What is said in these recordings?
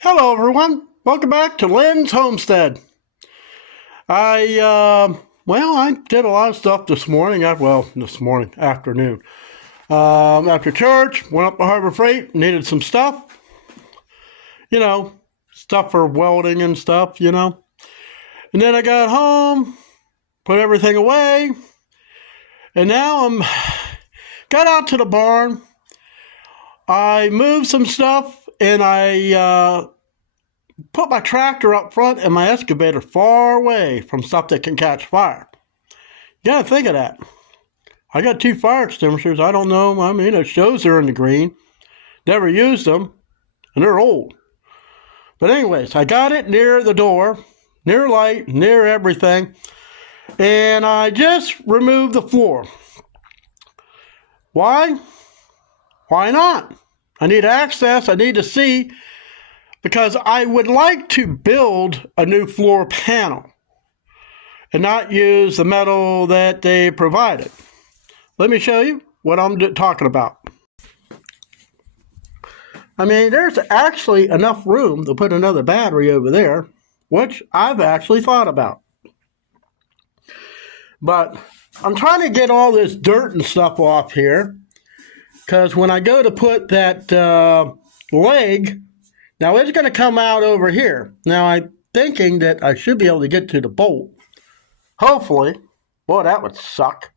Hello everyone, welcome back to Lynn's Homestead. I did a lot of stuff this morning, afternoon. After church, went up to Harbor Freight, needed some stuff, stuff for welding and stuff. And then I got home, put everything away, and now got out to the barn. I moved some stuff and I put my tractor up front and my excavator far away from stuff that can catch fire. You gotta think of that. I got 2 fire extinguishers. I don't know. It shows they're in the green. Never used them, and they're old. But anyways, I got it near the door, near light, near everything, and I just removed the floor. Why? Why not? I need access. I need to see, because I would like to build a new floor panel and not use the metal that they provided. Let me show you what I'm talking about. There's actually enough room to put another battery over there, which I've actually thought about. But I'm trying to get all this dirt and stuff off here, because when I go to put that leg, now it's going to come out over here. Now I'm thinking that I should be able to get to the bolt. Hopefully. Boy, that would suck.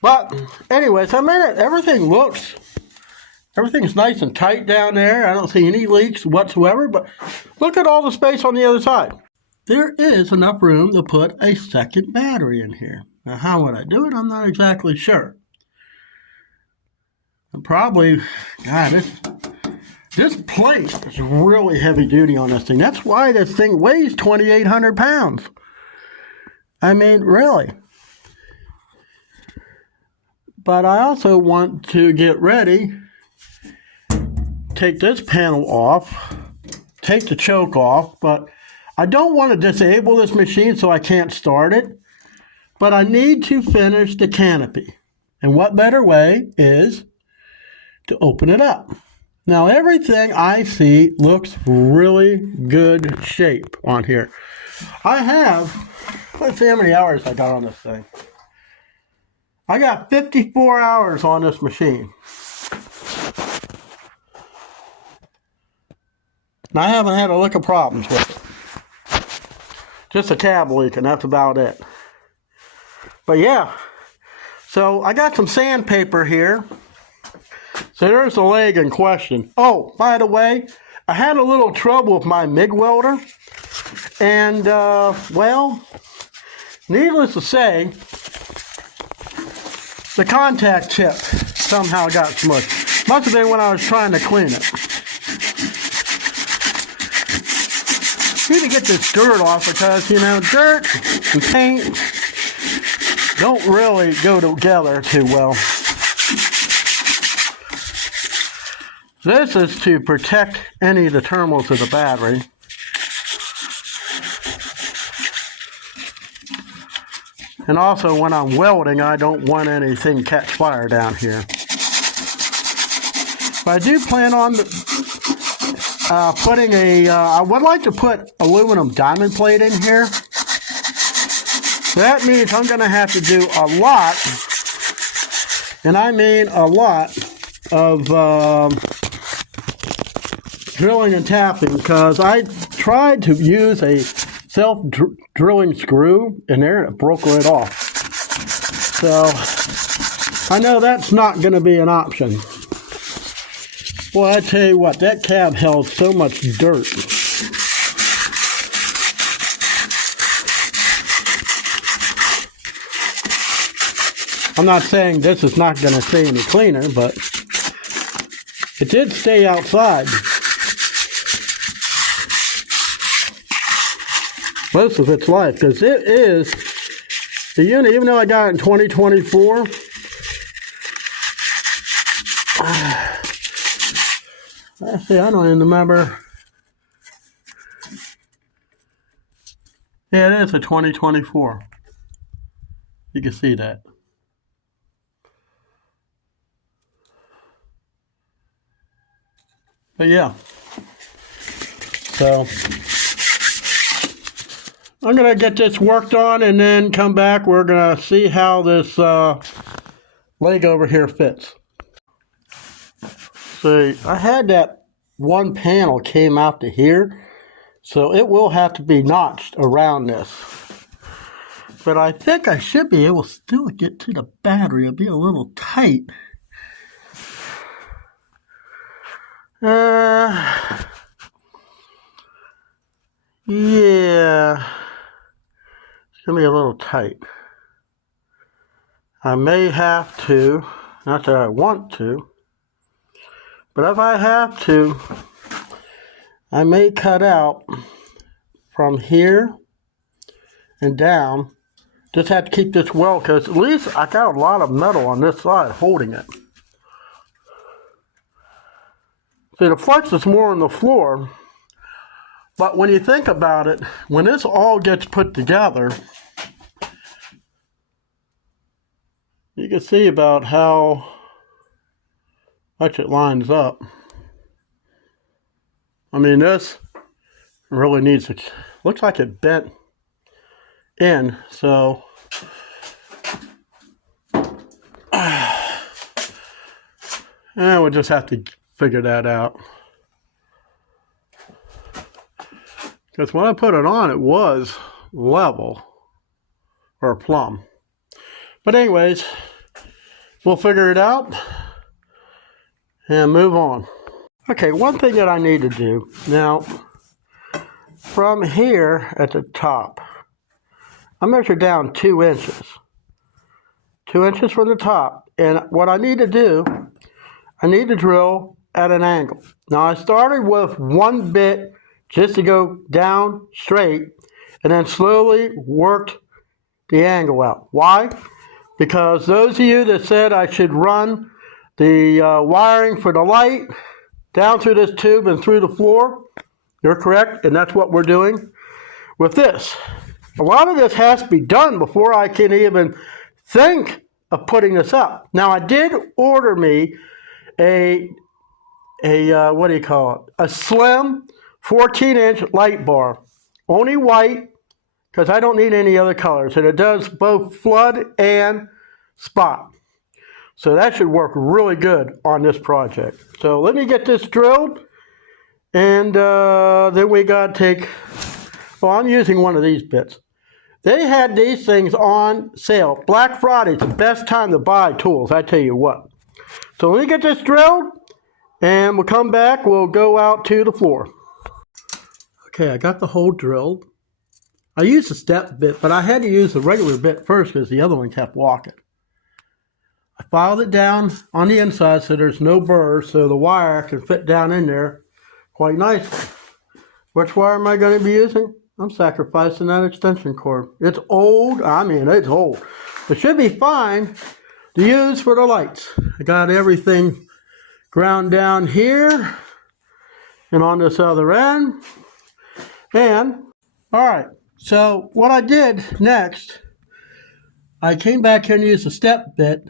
But anyways, everything's nice and tight down there. I don't see any leaks whatsoever, but look at all the space on the other side. There is enough room to put a second battery in here. Now, how would I do it? I'm not exactly sure. This plate is really heavy duty on this thing. That's why this thing weighs 2,800 pounds. Really. But I also want to get ready, take this panel off, take the choke off, but I don't want to disable this machine so I can't start it. But I need to finish the canopy. And what better way is to open it up. Now everything I see looks really good shape on here. Let's see how many hours I got on this thing. I got 54 hours on this machine. And I haven't had a lick of problems with it. Just a cab leak, and that's about it. But yeah, so I got some sandpaper here. So there's the leg in question. Oh, by the way, I had a little trouble with my MIG welder. And, needless to say, the contact tip somehow got smushed. Must have been when I was trying to clean it. Need to get this dirt off because, dirt and paint don't really go together too well. This is to protect any of the terminals of the battery. And also when I'm welding, I don't want anything to catch fire down here. But I do plan on I would like to put aluminum diamond plate in here. So that means I'm going to have to do a lot, and I mean a lot, of drilling and tapping, because I tried to use a self-drilling screw in there and it broke right off. So I know that's not going to be an option. Boy, I tell you what, that cab held so much dirt. I'm not saying this is not going to stay any cleaner, but it did stay outside most of its life, because it is the unit, even though I got it in 2024, actually I don't even remember. Yeah, it is a 2024. You can see that. But yeah, So I'm going to get this worked on and then come back. We're going to see how this leg over here fits. See, I had that one panel came out to here, so it will have to be notched around this. But I think I should be able to still get to the battery. It'll be a little tight. Yeah. It's going to be a little tight. I may have to, not that I want to, but if I have to, I may cut out from here and down. Just have to keep this well, because at least I got a lot of metal on this side holding it. See, the flex is more on the floor, but when you think about it, when this all gets put together, you can see about how much it lines up. I mean, this really needs to, looks like it bent in, so we'll just have to figure that out. Because when I put it on, it was level or plumb. But anyways, we'll figure it out and move on. Okay, one thing that I need to do now, from here at the top, I measure down 2 inches. 2 inches from the top. And what I need to do, I need to drill at an angle. Now I started with one bit just to go down straight and then slowly worked the angle out. Why? Because those of you that said I should run the wiring for the light down through this tube and through the floor, you're correct, and that's what we're doing with this. A lot of this has to be done before I can even think of putting this up. Now I did order me a what do you call it? A slim 14-inch light bar. Only white, because I don't need any other colors. And it does both flood and spot. So that should work really good on this project. So let me get this drilled. And then we got to take, well, I'm using one of these bits. They had these things on sale. Black Friday is the best time to buy tools, I tell you what. So let me get this drilled, and we'll come back. We'll go out to the floor. Okay, I got the hole drilled. I used a step bit, but I had to use the regular bit first because the other one kept walking. I filed it down on the inside so there's no burrs, so the wire can fit down in there quite nicely. Which wire am I going to be using? I'm sacrificing that extension cord. It's old. I mean, it's old. It should be fine to use for the lights. I got everything ground down here and on this other end. And, all right, so what I did next, I came back here and used a step bit,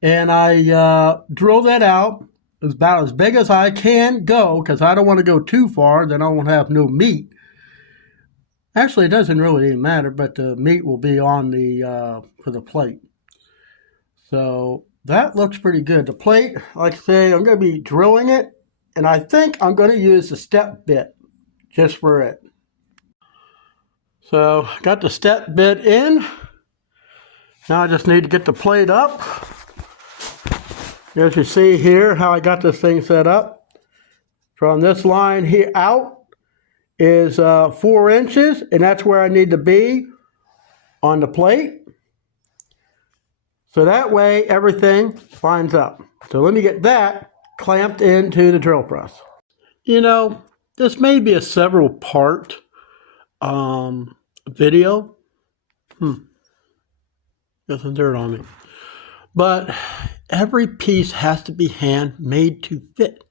and I drilled that out. It's about as big as I can go, because I don't want to go too far, then I won't have no meat. Actually, it doesn't really even matter, but the meat will be on the for the plate. So that looks pretty good. The plate, like I say, I'm going to be drilling it, and I think I'm going to use the step bit just for it. So got the step bit in. Now I just need to get the plate up. As you see here, how I got this thing set up. From this line here out is 4 inches, and that's where I need to be on the plate. So that way everything lines up. So let me get that clamped into the drill press. You know, this may be a several part video. Got some dirt on me. But every piece has to be handmade to fit.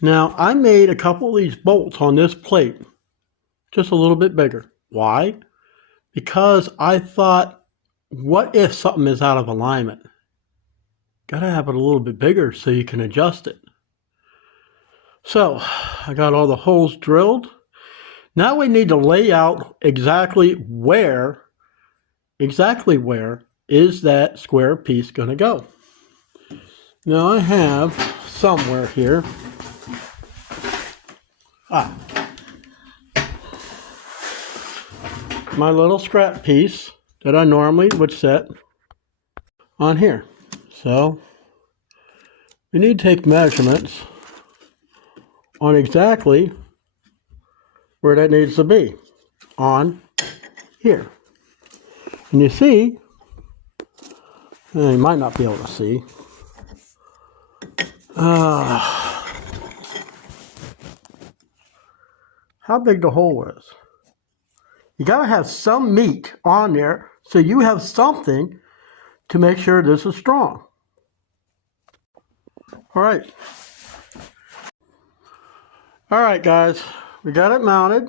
Now, I made a couple of these bolts on this plate just a little bit bigger. Why? Because I thought, what if something is out of alignment? Got to have it a little bit bigger so you can adjust it. So I got all the holes drilled. Now we need to lay out exactly where is that square piece going to go. Now I have somewhere here, my little scrap piece that I normally would set on here. So we need to take measurements on exactly where that needs to be on here. And you see, you might not be able to see, how big the hole is. You got to have some meat on there so you have something to make sure this is strong. All right, guys, we got it mounted.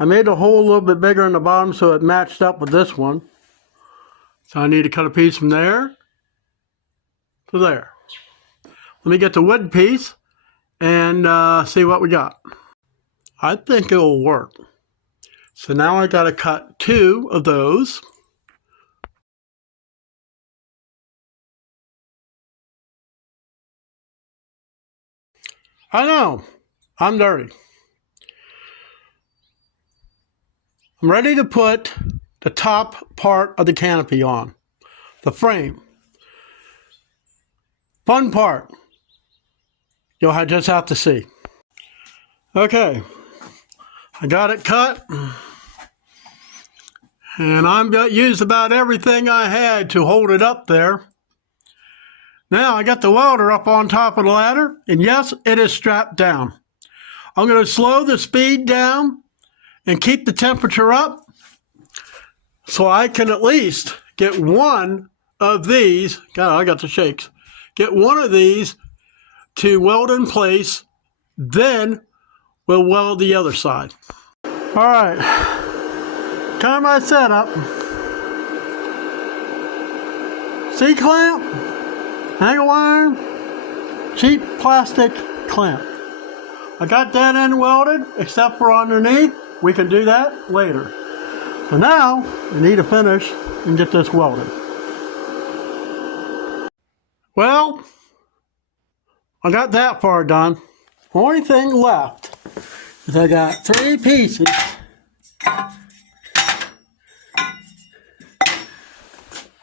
I made the hole a little bit bigger in the bottom so it matched up with this one. So I need to cut a piece from there to there. Let me get the wood piece and see what we got. I think it will work. So now I got to cut 2 of those. I know, I'm dirty. I'm ready to put the top part of the canopy on, the frame. Fun part. You'll just have to see. Okay, I got it cut. And I'm going to use about everything I had to hold it up there. Now I got the welder up on top of the ladder, and yes, it is strapped down. I'm going to slow the speed down and keep the temperature up so I can at least get one of these, God, I got the shakes, get one of these to weld in place, then we'll weld the other side. All right, kind of my setup. C-clamp. Angle iron, cheap plastic clamp. I got that end welded, except for underneath. We can do that later. So now, we need to finish and get this welded. Well, I got that far done. Only thing left is I got 3 pieces.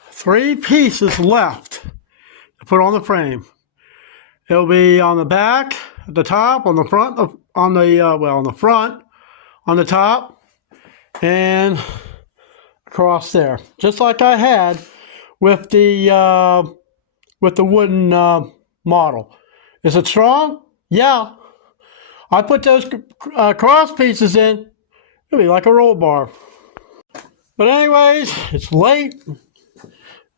3 pieces left to put on the frame. It'll be on the back, at the top, on the front, on the front, on the top, and across there, just like I had with the wooden model. Is it strong? Yeah. I put those cross pieces in. It'll be like a roll bar. But anyways, it's late.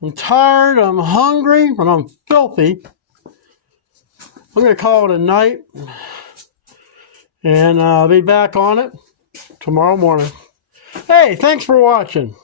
I'm tired, I'm hungry, and I'm filthy. I'm going to call it a night, and I'll be back on it tomorrow morning. Hey, thanks for watching.